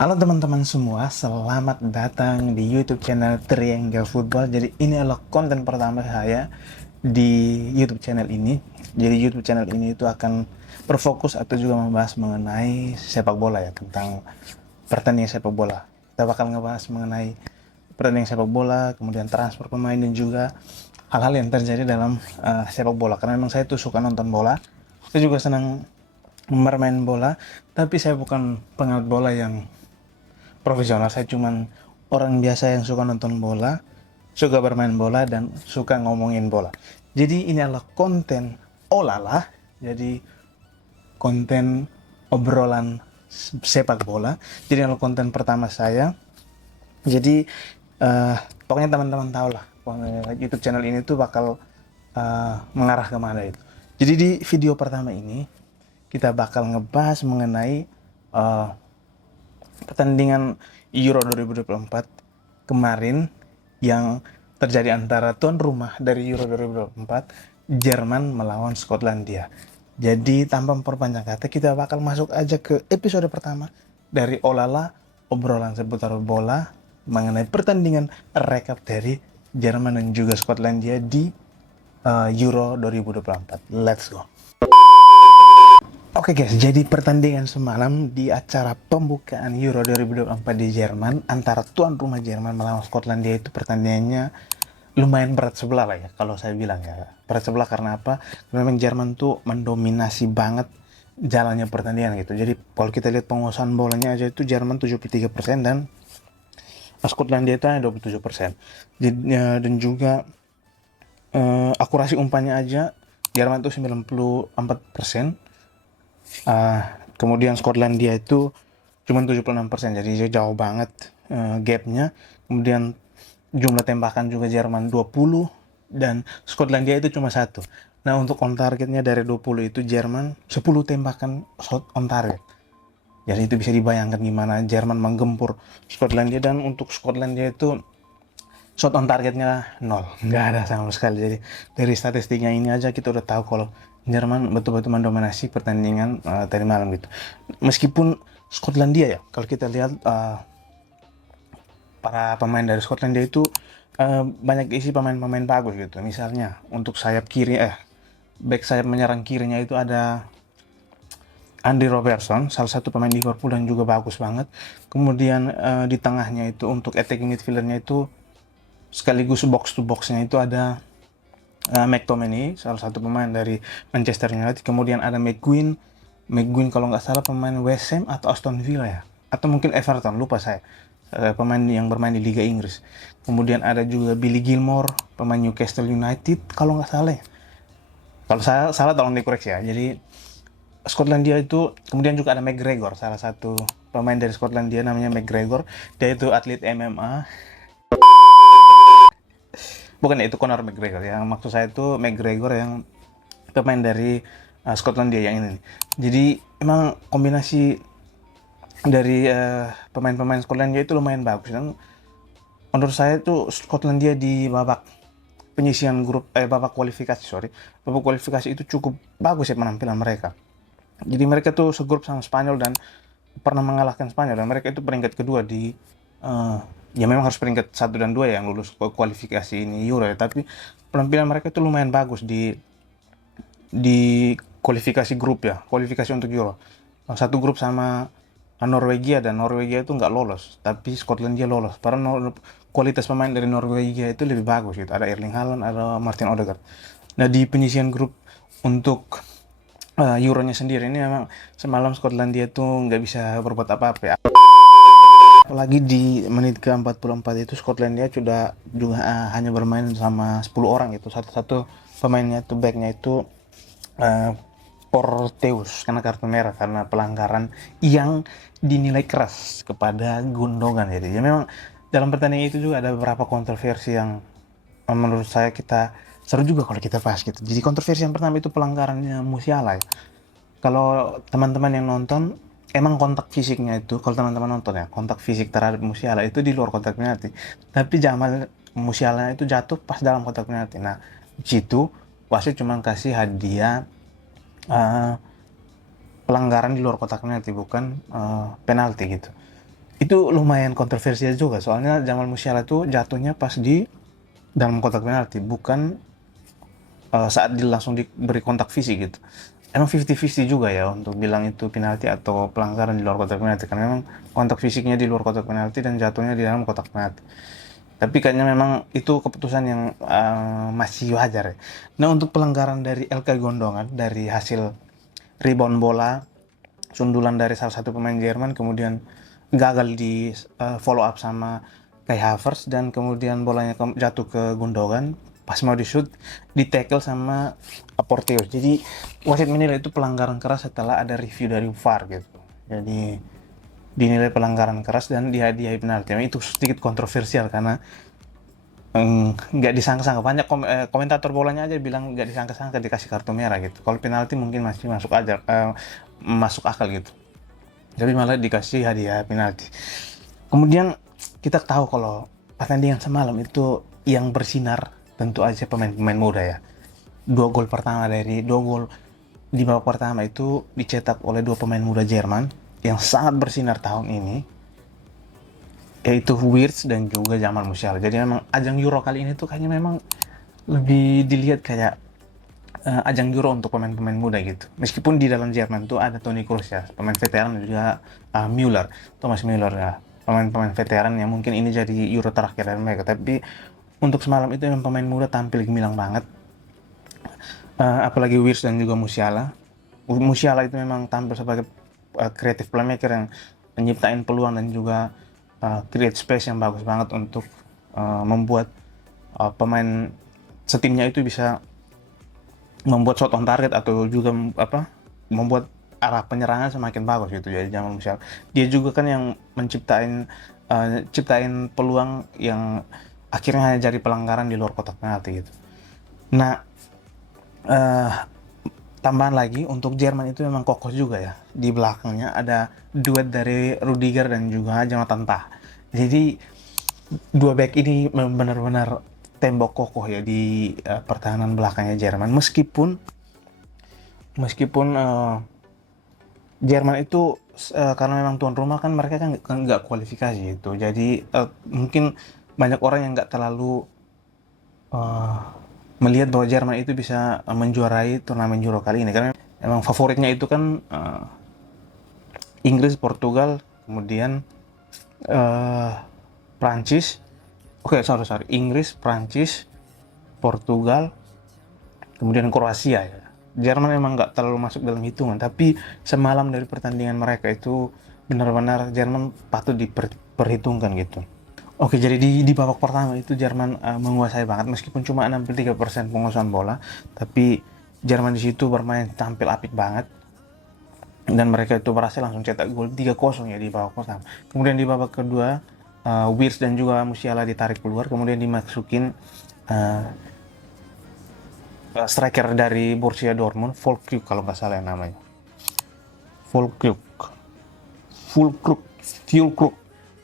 Halo teman-teman semua, selamat datang di YouTube channel Triangle Football. Jadi ini adalah konten pertama saya di YouTube channel ini. Jadi YouTube channel ini itu akan berfokus atau juga membahas mengenai sepak bola ya, tentang pertandingan sepak bola. Kita bakal ngebahas mengenai pertandingan sepak bola, kemudian transfer pemain dan juga hal-hal yang terjadi dalam sepak bola. Karena memang saya tuh suka nonton bola. Saya juga senang bermain bola, tapi saya bukan pengamat bola yang profesional. Saya cuman orang biasa yang suka nonton bola, suka bermain bola, dan suka ngomongin bola. Jadi ini adalah konten olahraga, jadi konten obrolan sepak bola. Jadi ini adalah konten pertama saya. Jadi pokoknya teman-teman tahu lah, YouTube channel ini tuh bakal mengarah kemana itu. Jadi di video pertama ini kita bakal ngebahas mengenai uh, pertandingan Euro 2024 kemarin yang terjadi antara tuan rumah dari Euro 2024 Jerman melawan Skotlandia. Jadi tanpa memperpanjang kata, kita bakal masuk aja ke episode pertama dari Olala, obrolan seputar bola mengenai pertandingan rekap dari Jerman dan juga Skotlandia di Euro 2024. Let's go. Oke guys, jadi pertandingan semalam di acara pembukaan Euro 2024 di Jerman antara tuan rumah Jerman melawan Skotlandia itu pertandingannya lumayan berat sebelah lah ya, kalau saya bilang ya. Berat sebelah karena apa? Karena memang Jerman tuh mendominasi banget jalannya pertandingan gitu. Jadi kalau kita lihat penguasaan bolanya aja itu Jerman 73% dan Skotlandia itu hanya 27%. Jadi, dan juga akurasi umpannya aja Jerman tuh 94%. Kemudian Skotlandia itu cuma 76%, jadi jauh banget gapnya. Kemudian jumlah tembakan juga Jerman 20 dan Skotlandia itu cuma satu. Nah, untuk on targetnya dari 20 itu Jerman 10 tembakan shot on target. Jadi itu bisa dibayangkan gimana Jerman menggempur Skotlandia, dan untuk Skotlandia itu shot on targetnya nol, nggak ada sama sekali. Jadi dari statistiknya ini aja kita udah tahu kalau Jerman betul-betul mendominasi pertandingan tadi malam gitu. Meskipun Skotlandia ya, kalau kita lihat para pemain dari Skotlandia itu banyak isi pemain-pemain bagus gitu. Misalnya untuk sayap kiri, back sayap menyerang kirinya itu ada Andy Robertson, salah satu pemain Liverpool dan juga bagus banget. Kemudian di tengahnya itu untuk attacking midfieldernya itu sekaligus box to boxnya itu ada McTominay, salah satu pemain dari Manchester United. Kemudian ada McGuinn kalau nggak salah pemain West Ham atau Aston Villa ya, atau mungkin Everton, lupa saya. Pemain yang bermain di Liga Inggris. Kemudian ada juga Billy Gilmore, pemain Newcastle United kalau nggak salah ya. Kalau saya salah tolong dikoreksi ya. Jadi Skotlandia itu, kemudian juga ada McGregor, salah satu pemain dari Skotlandia namanya McGregor. Dia itu atlet MMA. Bukan ya, itu Conor McGregor. Yang maksud saya itu McGregor yang pemain dari Skotlandia yang ini. Jadi emang kombinasi dari pemain-pemain Skotlandia itu lumayan bagus, dan menurut saya itu Skotlandia di babak penyisian grup, babak kualifikasi itu cukup bagus ya penampilan mereka. Jadi mereka tuh segrup sama Spanyol dan pernah mengalahkan Spanyol, dan mereka itu peringkat kedua di ya memang harus peringkat 1 dan 2 yang lulus kualifikasi ini Euro ya, tapi penampilan mereka itu lumayan bagus di kualifikasi grup ya, kualifikasi untuk Euro. Satu grup sama Norwegia, dan Norwegia itu nggak lolos, tapi Skotlandia lolos. Karena kualitas pemain dari Norwegia itu lebih bagus gitu. Ada Erling Haaland, ada Martin Odegaard. Nah, di penyisian grup untuk Euronya sendiri ini memang semalam Skotlandia itu nggak bisa berbuat apa-apa ya. Apalagi di menit ke-44 itu Skotlandia sudah juga hanya bermain sama 10 orang gitu. Satu-satu pemainnya itu, backnya itu Porteus kena kartu merah karena pelanggaran yang dinilai keras kepada Gundogan. Jadi ya memang dalam pertandingan itu juga ada beberapa kontroversi yang menurut saya kita seru juga kalau kita bahas gitu. Jadi kontroversi yang pertama itu pelanggarannya Musiala ya. Kalau teman-teman yang nonton, emang kontak fisiknya itu, kalau teman-teman nonton ya, kontak fisik terhadap Musiala itu di luar kotak penalti. Tapi Jamal Musiala itu jatuh pas dalam kotak penalti. Nah, di situ wasit cuma kasih hadiah pelanggaran di luar kotak penalti, bukan penalti gitu. Itu lumayan kontroversial juga, soalnya Jamal Musiala tuh jatuhnya pas di dalam kotak penalti, bukan saat dia langsung diberi kontak fisik gitu. Emang 50-50 juga ya untuk bilang itu penalti atau pelanggaran di luar kotak penalti, karena memang kontak fisiknya di luar kotak penalti dan jatuhnya di dalam kotak penalti. Tapi kayaknya memang itu keputusan yang masih wajar ya. Nah, untuk pelanggaran dari LK Gondongan, dari hasil rebound bola, sundulan dari salah satu pemain Jerman, kemudian gagal di follow up sama Kai Havertz, dan kemudian bolanya jatuh ke Gundogan, pas mau di shoot di tackle sama Porteus. Jadi wasit menilai itu pelanggaran keras setelah ada review dari VAR gitu. Jadi dinilai pelanggaran keras dan dihadiahi penalti. Itu sedikit kontroversial karena nggak disangka-sangka. Banyak komentator bolanya aja bilang nggak disangka-sangka dikasih kartu merah gitu. Kalau penalti mungkin masih masuk akal gitu. Tapi malah dikasih hadiah penalti. Kemudian kita tahu kalau pertandingan semalam itu yang bersinar tentu aja pemain-pemain muda ya. Dua gol di babak pertama itu dicetak oleh dua pemain muda Jerman yang sangat bersinar tahun ini, yaitu Wirtz dan juga Jamal Musiala. Jadi memang ajang Euro kali ini tuh kayaknya memang lebih dilihat kayak ajang Euro untuk pemain-pemain muda gitu. Meskipun di dalam Jerman tuh ada Toni Kroos ya, pemain veteran, dan juga Thomas Müller ya, pemain-pemain veteran yang mungkin ini jadi Euro terakhir dari mereka. Tapi untuk semalam itu memang pemain muda tampil gemilang banget. Apalagi Wirtz dan juga Musiala. Musiala itu memang tampil sebagai creative playmaker yang menciptain peluang dan juga create space yang bagus banget untuk membuat pemain setimnya itu bisa membuat shot on target atau juga membuat arah penyerangan semakin bagus gitu. Jadi Jamal Musiala dia juga kan yang ciptain peluang yang akhirnya hanya jadi pelanggaran di luar kotak penalti gitu. Nah, tambahan lagi untuk Jerman itu memang kokoh juga ya. Di belakangnya ada duet dari Rudiger dan juga Jonathan Tah. Jadi dua back ini benar-benar tembok kokoh ya di pertahanan belakangnya Jerman. Meskipun Jerman itu karena memang tuan rumah kan, mereka kan nggak kualifikasi itu. Jadi mungkin banyak orang yang nggak terlalu melihat bahwa Jerman itu bisa menjuarai turnamen Euro kali ini, karena memang favoritnya itu kan Inggris, Portugal, kemudian Prancis. Sorry, Inggris, Prancis, Portugal, kemudian Kroasia ya. Jerman emang nggak terlalu masuk dalam hitungan, tapi semalam dari pertandingan mereka itu benar-benar Jerman patut diperhitungkan gitu. Jadi di babak pertama itu Jerman menguasai banget, meskipun cuma 63% penguasaan bola, tapi Jerman di situ bermain tampil apik banget, dan mereka itu berhasil langsung cetak gol 3-0 ya di babak pertama. Kemudian di babak kedua Wirtz dan juga Musiala ditarik keluar, kemudian dimasukin striker dari Borussia Dortmund, Füllkrug kalau nggak salah namanya. Füllkrug.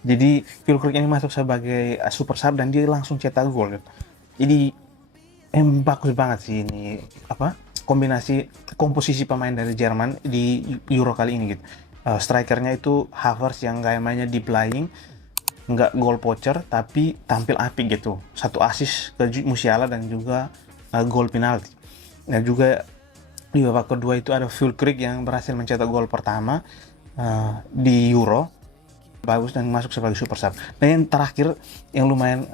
Jadi Füllkrug ini masuk sebagai super sub dan dia langsung cetak gol gitu. Jadi bagus banget sih ini komposisi pemain dari Jerman di Euro kali ini gitu. Strikernya itu Havertz yang gaya mainnya deep lying, nggak goal poacher tapi tampil apik gitu. 1 assist ke Musiala dan juga gol penalti. Nah, juga di babak kedua itu ada Füllkrug yang berhasil mencetak gol pertama di Euro, bagus dan masuk sebagai super sub. Dan yang terakhir yang lumayan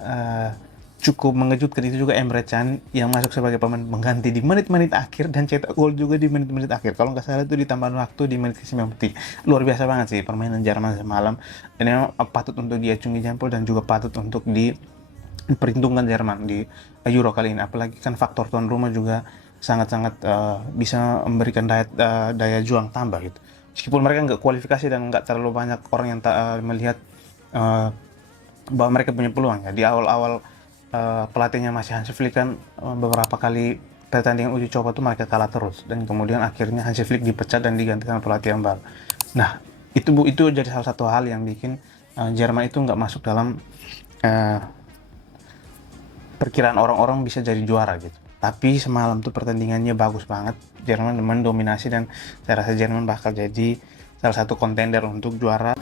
cukup mengejutkan itu juga Emre Can yang masuk sebagai pemain pengganti di menit-menit akhir dan cetak gol juga di menit-menit akhir. Kalau nggak salah itu di tambahan waktu di menit ke-93. Luar biasa banget sih permainan Jerman semalam, dan memang patut untuk diacungi jempol dan juga patut untuk diperhitungkan Jerman di Euro kali ini. Apalagi kan faktor tuan rumah juga sangat-sangat bisa memberikan daya juang tambah gitu. Meskipun mereka nggak kualifikasi dan nggak terlalu banyak orang yang melihat bahwa mereka punya peluang ya. Di awal-awal pelatihnya masih Hansi Flick kan beberapa kali pertandingan uji coba tuh mereka kalah terus, dan kemudian akhirnya Hansi Flick dipecat dan digantikan pelatih yang baru. Nah, itu jadi salah satu hal yang bikin Jerman itu nggak masuk dalam perkiraan orang-orang bisa jadi juara gitu. Tapi semalam tuh pertandingannya bagus banget, Jerman mendominasi, dan saya rasa Jerman bakal jadi salah satu kontender untuk juara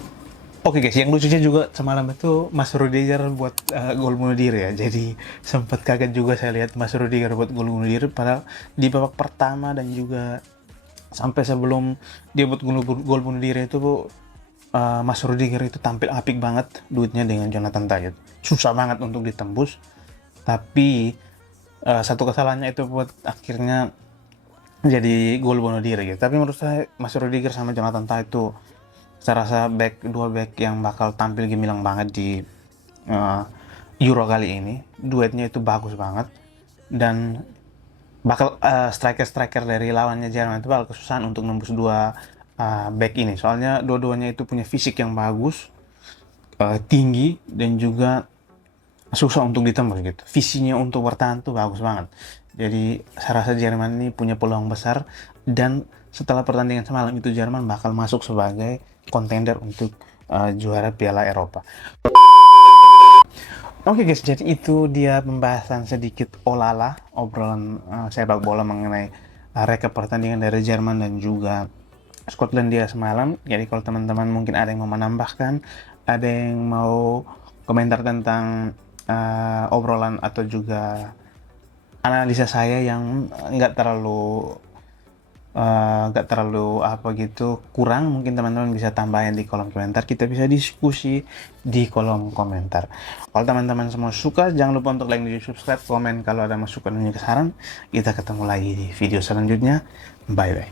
Oke guys, yang lucunya juga semalam itu Mas Rudiger buat gol bunuh diri ya. Jadi sempat kaget juga saya lihat Mas Rudiger buat gol bunuh diri. Padahal di babak pertama dan juga sampai sebelum dia buat gol bunuh diri itu Mas Rudiger itu tampil apik banget duetnya dengan Jonathan Tah. Susah banget untuk ditembus. Tapi satu kesalahannya itu buat akhirnya jadi gol bunuh diri gitu. Tapi menurut saya Mas Rudiger sama Jonathan Tah itu saya rasa dua back yang bakal tampil gemilang banget di uh, Euro kali ini. Duetnya itu bagus banget dan bakal striker-striker dari lawannya Jerman itu bakal kesusahan untuk nembus dua back ini. Soalnya dua-duanya itu punya fisik yang bagus, tinggi dan juga susah untuk ditembus gitu. Visinya untuk bertahan tuh bagus banget. Jadi saya rasa Jerman ini punya peluang besar dan setelah pertandingan semalam itu Jerman bakal masuk sebagai kontender untuk juara Piala Eropa. Oke guys, jadi itu dia pembahasan sedikit olala obrolan sepak bola mengenai rekap pertandingan dari Jerman dan juga Skotlandia semalam. Jadi kalau teman-teman mungkin ada yang mau menambahkan, ada yang mau komentar tentang obrolan atau juga analisa saya yang nggak terlalu apa gitu kurang, mungkin teman-teman bisa tambahin di kolom komentar, kita bisa diskusi di kolom komentar. Kalau teman-teman semua suka, jangan lupa untuk like dan subscribe, komen kalau ada masukan dan saran. Kita ketemu lagi di video selanjutnya, bye bye.